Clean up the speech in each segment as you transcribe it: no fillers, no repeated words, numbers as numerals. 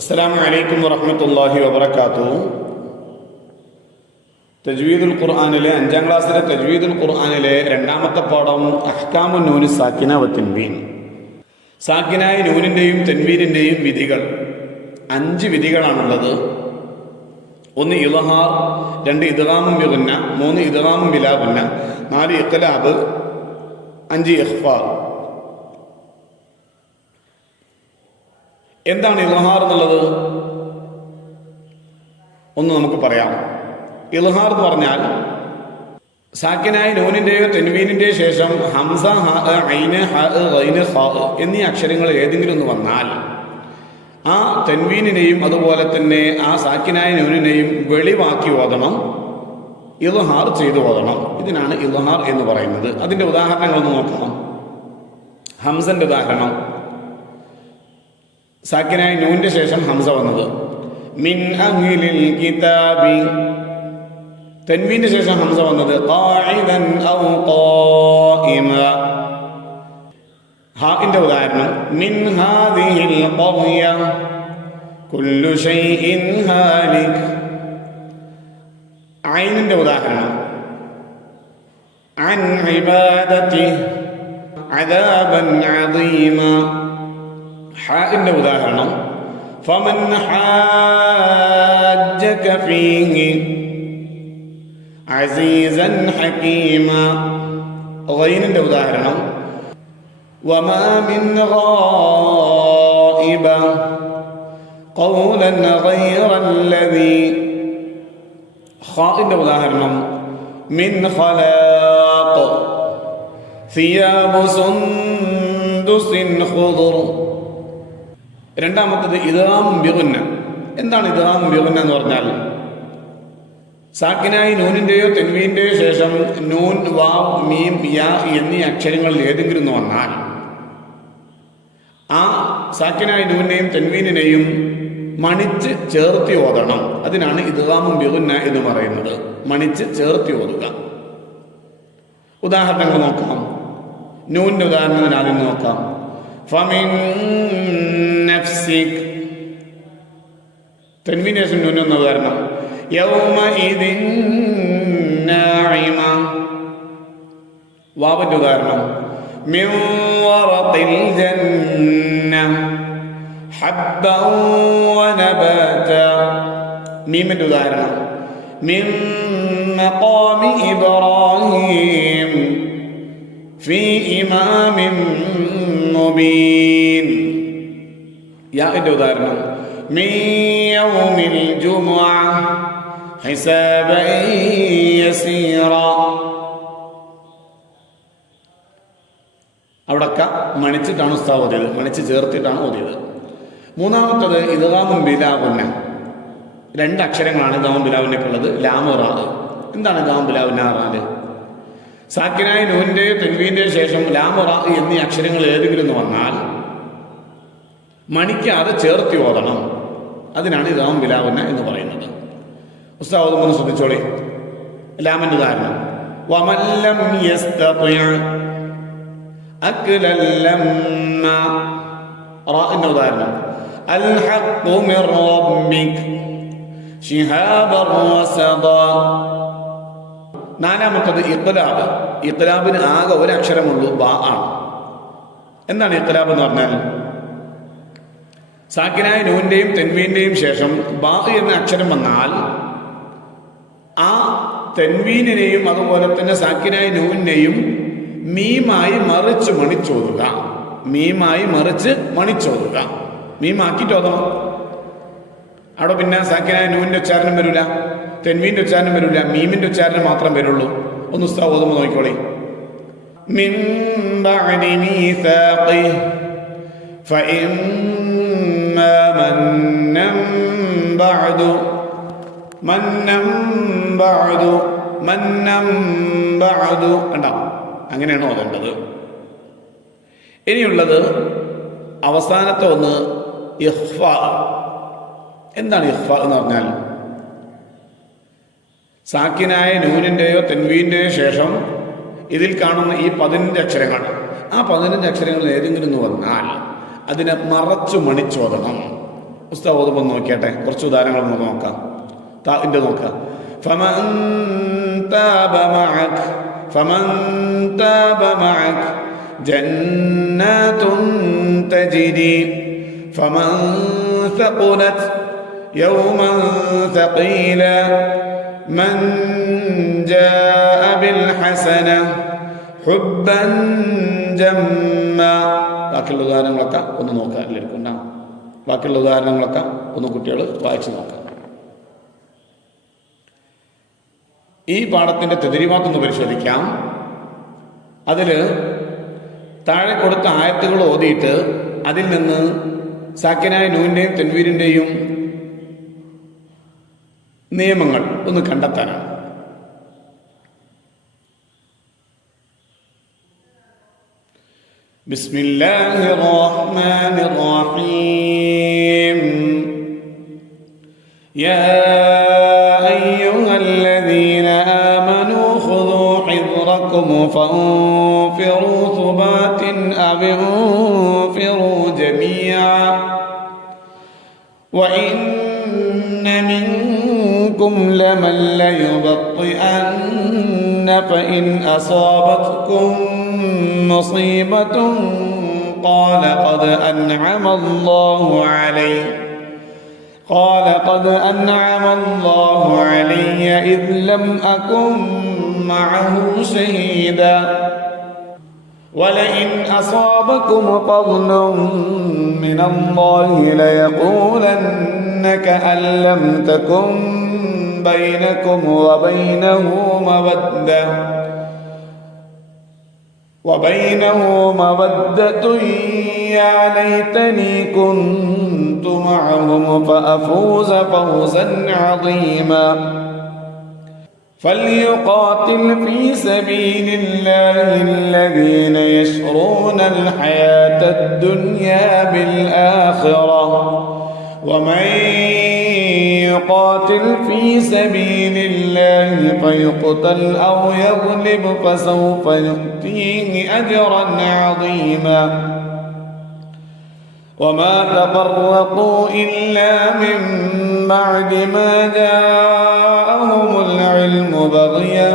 അസ്സലാമു അലൈക്കും വറഹ്മത്തുള്ളാഹി വബറകാതുഹു. തജ്വീദുൽ ഖുർആനിലെ 5ാം ക്ലാസ്സിലെ തജ്വീദുൽ ഖുർആനിലെ രണ്ടാമത്തെ പാഠം അഹ്കാമുൻ നൂനി സാക്കിന വ തൻവീൻ. സാക്കിനായ നൂനിൻ്റെയും തൻവീനിൻ്റെയും വിധികൾ 5 വിധികളാണുള്ളത്. 1 ഇദ്ഹാർ, 2 ഇദ്ഗാമും ബിഗുന്ന, 3 ഇദ്ഗാമും ബിലാ ഗുന്ന, 4 ഇഖ്ലാബ്, 5 ഇഖ്ഫാ. എന്താണ് ഇൽഹാർ എന്നുള്ളത് ഒന്ന് നമുക്ക് പറയാം. ഇൽഹാർ എന്ന് പറഞ്ഞാൽ സാക്കിനായ നൂനിൻ്റെയോ തെൻവീനിൻ്റെയോ ശേഷം ഹംസ, ഹ, ഐന്, ഹ, ഗൈന്, ഖാ എന്നീ അക്ഷരങ്ങൾ ഏതെങ്കിലും ഒന്ന് വന്നാൽ ആ തെൻവീനിനെയും അതുപോലെ തന്നെ ആ സാക്കിനായ നൂനിനെയും വെളിവാക്കി ഓതണം, ഇൽഹാർ ചെയ്തു ഓതണം. ഇതിനാണ് ഇൽഹാർ എന്ന് പറയുന്നത്. അതിൻ്റെ ഉദാഹരണങ്ങളൊന്ന് നോക്കാം. ഹംസന്റെ ഉദാഹരണം: സാക്കിനായ നൂനിന്റെ ശേഷം ഹംസ വന്നത് മിൻ അഹ്ലിൽ കിതാബി. തൻവീന്റെ ശേഷം ഹംസ വന്നത് ഖാഇദൻ ഔ ഖായിമ. ഹാഇന്റെ ഉദാഹരണം മിൻ ഹാദിഹിൽ ഖർയ കുല്ലു ശൈഇൻ ഹാലിക്. ഐനിന്റെ ഉദാഹരണം അൻ ഇബാദതി അദാബൻ അദീമ. ഹാഇന്റെ ഉദാഹരണം ഫമൻ ഹാജ്ജക ഫീഹി അസീസൻ ഹകീമ. ഗൈനിന്റെ ഉദാഹരണം വമാ മിൻ ഗായിബ ഖൗലൻ ഗൈറല്ലദീ. ഖാഇന്റെ ഉദാഹരണം മിൻ ഖലാഖ് സിയാബു സുന്ദുസിൻ ഖുദർ. രണ്ടാമത്തത് ഇദ്ഗാമും ബിഗുന്ന. എന്താണ് ഇദ്ഗാമും ബിഗുന്ന എന്ന് പറഞ്ഞാൽ സാക്കിനായി നൂനിൻ്റെയോ തെൻവീൻ്റെയോ ശേഷം നൂൻ, വാവ്, മീം, യാ എന്നീ അക്ഷരങ്ങളിൽ ഏതെങ്കിലും ഒന്ന് വന്നാൽ ആ സാക്കിനായി നൂനിനെയും തെൻവീനിനെയും മണിച്ച് ചേർത്തി ഓതണം. അതിനാണ് ഇദ്ഗാമും ബിഗുന്ന എന്ന് പറയുന്നത്. മണിച്ച് ചേർത്തി ഓതുക. ഉദാഹരണങ്ങൾ നോക്കാം. നൂനിൻ്റെ ഉദാഹരണം ആദ്യം നോക്കാം. ഫമിൻ നഫ്സിക്. തൻവീനിന് ശേഷം നൂൻ എന്ന ഉദാഹരണം യൗമഇദിൻ നാഇമ. വാവിന്റെ ഉദാഹരണം മിൻ വറഖിൽ ജന്ന ഹബ്ബൻ വനബത. മീമിന്റെ ഉദാഹരണം മിൻ മഖാമി ഇബ്രാഹിം ഫീ ഇമാമിൻ മുബീൻ. യാഇന്റെ ഉദാഹരണം മിൻ യൗമിൽ ജുമുഅ ഹിസാബൻ യസീറ. അവിടൊക്കെ മണിച്ചിട്ടാണ് ഉസ്താദ് ഓതിയത്, മണിച്ച് ചേർത്തിട്ടാണ് ഓതിയത്. മൂന്നാമത്തത് ഇദ്ഗാമുൻ ബിലാ ഗുന്ന. 2 അക്ഷരങ്ങളാണ് ഇദ്ഗാമുൻ ബിലാ ഗുന്നയ്ക്കുള്ളത്, ലാമ്, റാ. എന്താണ് ഇദ്ഗാമുൻ ബിലാ ഗുന്ന പറഞ്ഞാൽ സാക്കിനായ നൂനിൻ്റെയോ തെൻവീൻ്റെയോ ശേഷം ലാമ്, റാ എന്നീ അക്ഷരങ്ങൾ ഏതെങ്കിലും ഒന്ന് വന്നാൽ മണിക്കാതെ ചേർത്തി ഓതണം. അതിനാണ് ഇദ്ഗാമുൻ ബിലാ ഗുന്ന എന്ന് പറയുന്നത്. ഉസ്താദ് ഓതുമ്പോൾ ശ്രദ്ധിച്ചോളി. ലാമിൻ്റെ ഉദാഹരണം വമൻ ലം യസ്തതി അക്ലൽ ലമ്മ. റാഇന്റെ ഉദാഹരണം അൽ ഹഖ്ഖു മിർ റബ്ബിക് ശിഹാബൻ വസദാ. നാലാമത്തത് ഇഖ്ലാബ്. ഇഖ്ലാബിന് ആകെ ഒരു അക്ഷരമുള്ളൂ, ബാ ആണ്. എന്താണ് ഇഖ്ലാബ് എന്ന് പറഞ്ഞാൽ സാക്കിനായ നൂനിന്റെയും തെൻവീന്റെയും ശേഷം ബാ എന്ന അക്ഷരം വന്നാൽ ആ തെൻവീനിനെയും അതുപോലെ തന്നെ സാക്കിനായ നൂനിനെയും മീമായി മറിച്ച് മണിച്ചോതുക. മീമായി മറിച്ച് മണിച്ചോതുക. മീമാക്കിയിട്ട് ഓതണം. അവിടെ പിന്നെ സാക്കിനായ നൂനിന്റെ ഉച്ചാരണം വരില്ല, തെൻവീന്റെ ഉച്ചാരണം വരില്ല, മീമിന്റെ ഉച്ചാരണം മാത്രം വരുള്ളൂ. ഒന്ന് ഉസ്താദ് ഓതുമ്പോൾ നോക്കിക്കോളി. മിൻ ബഅദി മീസാഖി ഫഇമ്മാ മന്നൻ ബഅദു മന്നൻ ബഅദു മന്നൻ ബഅദു. കണ്ടോ? അങ്ങനെയാണ് ഓതേണ്ടത്. ഇനിയുള്ളത് അവസാനത്തെ ഒന്ന് ഇഖ്ഫാ. എന്താണ് ഇഖ്ഫാ എന്ന് പറഞ്ഞാൽ സാക്കിനായ നൂനിൻ്റെയോ തെൻവീൻ്റെയോ ശേഷം ഇതിൽ കാണുന്ന ഈ 15 അക്ഷരങ്ങൾ, ആ 15 അക്ഷരങ്ങൾ ഏതെങ്കിലും ഒന്ന് വന്നാൽ അതിനെ മറച്ചു മണിച്ചോദണം. ഉസ്താദ് ഓതുമ്പോൾ നോക്കിയാട്ടെ, കുറച്ച് ഉദാഹരണങ്ങൾ നമുക്ക് നോക്കാം. താഇന്റെ നോക്കാം. فمن تاب معك جنات تجري فمن ثقلت يوما ثقيلا من جاء بالحسنة حبا جما. ബാക്കിയുള്ള ഉദാഹരണങ്ങളൊക്കെ ഒന്ന് നോക്കാം. എല്ലാവർക്കും ഉണ്ടാവും. ബാക്കിയുള്ള ഉദാഹരണങ്ങളൊക്കെ ഒന്ന് കുട്ടികൾ വായിച്ചു നോക്കാം. ഈ പാഠത്തിൻ്റെ തെദരീമാത്തൊന്ന് പരിശോധിക്കാം. അതിൽ താഴെ കൊടുത്ത ആയത്തുകൾ ഓതിയിട്ട് അതിൽ നിന്ന് സാക്കിനായ നൂനിൻ്റെയും തെൻവീരിൻ്റെയും നിയമങ്ങൾ ഒന്ന് കണ്ടെത്താനാണ്. ബിസ്മില്ലാഹിർ റഹ്മാനിർ റഹീം. യാ അയ്യുഹല്ലദീന ആമനൂ ഖുദൂ ഹിദ്റകും ഫൻഫിറൂ സുബാത്തിൻ അവ انفിറൂ ജമീഅ വഇന്ന മിൻകും ലമൻ ലയുബത്തിഅന്ന ഫഇൻ അസാബത്കും مصيبة قال قد أنعم الله علي إذ لم أكن معه شهيدا ولئن أصابكم فضل من الله ليقولن كأن لم تكن بينكم وبينه مودة يا ليتني كنت معهم فأفوز فوزا عظيما فليقاتل في سبيل الله الذين يشرون الحياة الدنيا بالآخرة ومن يقاتل في سبيل الله فيقتل أو يغلب فسوف نؤتيه أجرا عظيما وما تفرقوا إلا من بعد ما جاءهم العلم بغيا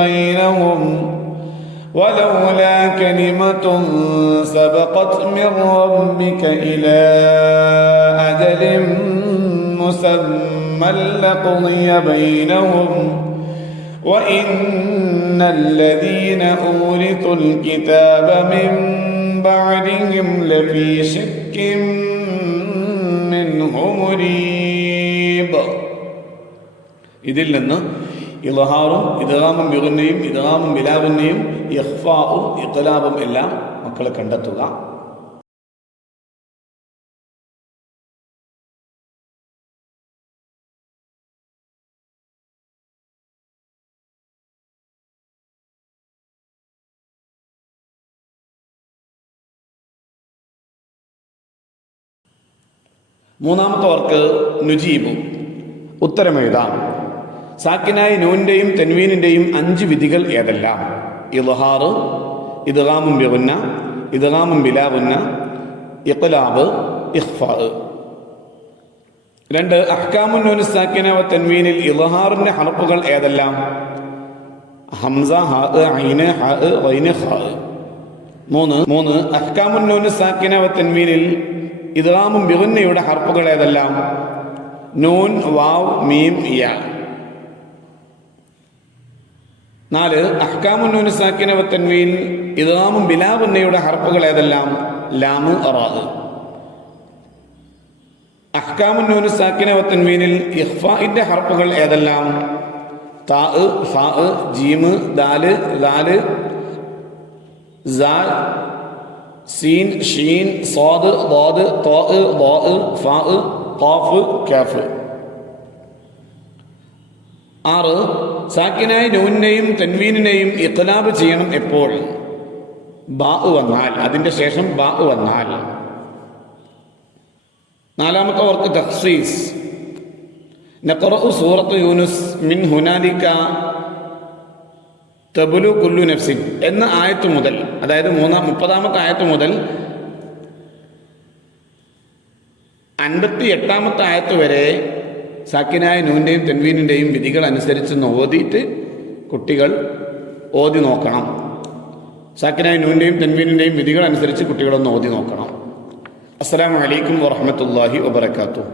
بينهم ولولا كلمة سبقت من ربك إلى أجل مسمى لقضي بينهم وإن الذين أورثوا الكتاب من بعدهم لفي شك منه مريب. ഇതിൽ നിന്ന് ഇൽഹാറും ഇദ്ഗാമും ബിഗുന്നയും ഇദ്ഗാമും ബിലാഗുന്നയും ഇഖ്ഫാഉം ഇഖ്ലാബും എല്ലാം മക്കളെ കണ്ടെത്തുക. മൂന്നാമത്തെ വർക്ക് നുജീബു, ഉത്തരമെഴുതാം. സാക്കിനായ നൂനിൻ്റെയും തെൻവീനിൻ്റെയും 5 വിധികൾ ഏതെല്ലാം? ഇൽഹാറ്, ഇദ്ഗാമും ബിഗുന്ന, ഇദ്ഗാമും ബിലാഗുന്ന, ഇഖ്ലാബ്, ഇഖ്ഫാ. 2 അഹ്കാമുൻ നൂൻ സാക്കിന വ തൻവീനിൽ ഇൽഹാറിന്റെ ഹർഫുകൾ ഏതെല്ലാം? ഹംസ, ഹാ, ഐന്, ഹാ, ഗൈന്, ഖാ. 3 അഹ്കാമുൻ നൂൻ സാക്കിന വ തൻവീനിൽ ഇദ്ഗാമും ബിഗുന്നയുടെ ഹർഫുകൾ ഏതെല്ലാം? നൂൻ, വാവ്, മീം, യാ. 4 അഹ്കാമുൻ നൂൻ സാക്കിന വ തൻവീൻ ഇദ്ഗാമും ബിലാഗുന്നയുടെ ഹർഫുകൾ ഏതെല്ലാം? ലാം, റാ. അഹ്കാമുൻ നൂൻ സാക്കിന വ തൻവീനിൽ ഇഖ്ഫാഇന്റെ ഹർഫുകൾ ഏതെല്ലാം? താ, ഫാ, ജീം, ദാൽ, ദാൽ, സാ, സീൻ, ഷീൻ, സ്വാദ്, ളാദ്, ത്വാ, ളാ, ഫാ, ഖാഫ്, കാഫ്. 6 സാക്കിനായ നൂനിനെയും തൻവീനിനെയും ഇഖ്ലാബ് ചെയ്യണം എപ്പോൾ? ബാ വന്നാൽ, അതിന്റെ ശേഷം ബാ വന്നാൽ. 4ാമത്തെ വർക്ക് തഖ്സീസ്. നഖറഉ സൂറത്ത് യൂനുസ് മിൻ ഹുനാലിക തബ്ലു കുല്ലു നഫ്സിൻ എന്ന ആയത്ത് മുതൽ, അതായത് 30ാമത്തെ ആയത്ത് മുതൽ 58-ാമത്തെ ആയത്ത് വരെ സാക്കിനായ നൂൻ്റെയും തെൻവീനിൻ്റെയും വിധികൾ അനുസരിച്ച് ഓതിയിട്ട് കുട്ടികൾ ഓതി നോക്കണം. സാക്കിനായ നൂൻ്റെയും തെൻവീനിൻ്റെയും വിധികൾ അനുസരിച്ച് കുട്ടികളൊന്ന് ഓതി നോക്കണം. അസ്സലാമു അലൈക്കും വറഹ്മത്തുള്ളാഹി വബറകാതുഹു.